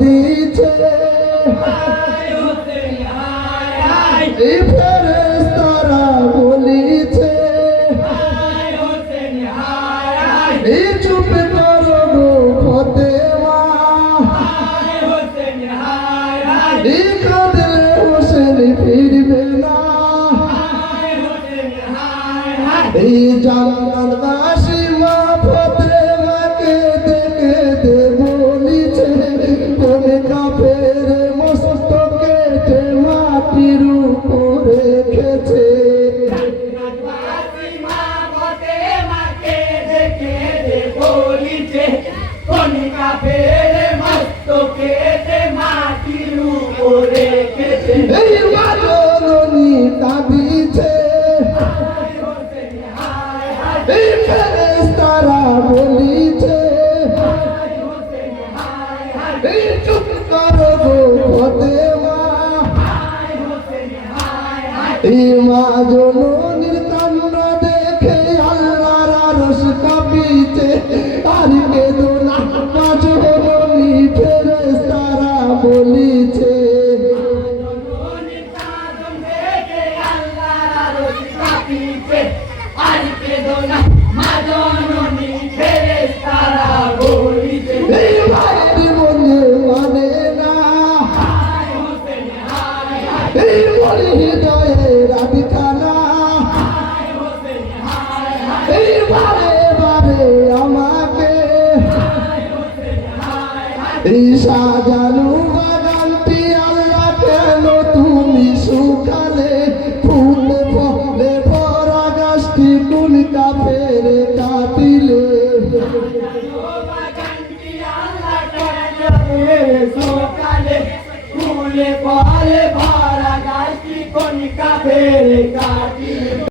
দিছে এই ফেরেশতারা বলিছে এই চুপ করো গো ফাতেমা এই কাঁদলে হোসেন ফিরবে না এই জান্নাতবাসী মা ফাতেমাকে দেখে দে বলিছে কোন কাফের মস্তক কেটে মাটির উপরে রেখেছে জান্নাতবাসী মা ফাতেমাকে দেখে দে বলিছে কোন কাফের মস্তক কেটে মাটির উপরে রেখেছে এই মা জননী কাঁদিছে এই ফেরেশতারা বলিছে এই চুপ করো গো ফাতেমা এই মা জননীর কান্না দেখে আল্লাহর আরশ কাঁপিছে আর কেঁদো না মা জননী ফেরেশতারা বলিছে জননীর কাঁদন দেখে আল্লাহর আরশ কাঁপিছে আর কেঁদো না মা জননী ফেরেশতারা বলিছে এই মায়ের মনে মানে না এই মনে হৃদয়ের আদিখানা এই বারে বারে আমাকে এই সাজানো বাগানটি আল্লাহ কেন তুমি শুকালে ফুল ফলে ভরা গাছটি কোন কাফের কাটিলে বাগানটি আল্লাহ কেন সকালে ফুলে ফলে ভরা গাছটি কোন কাফের কাটিলে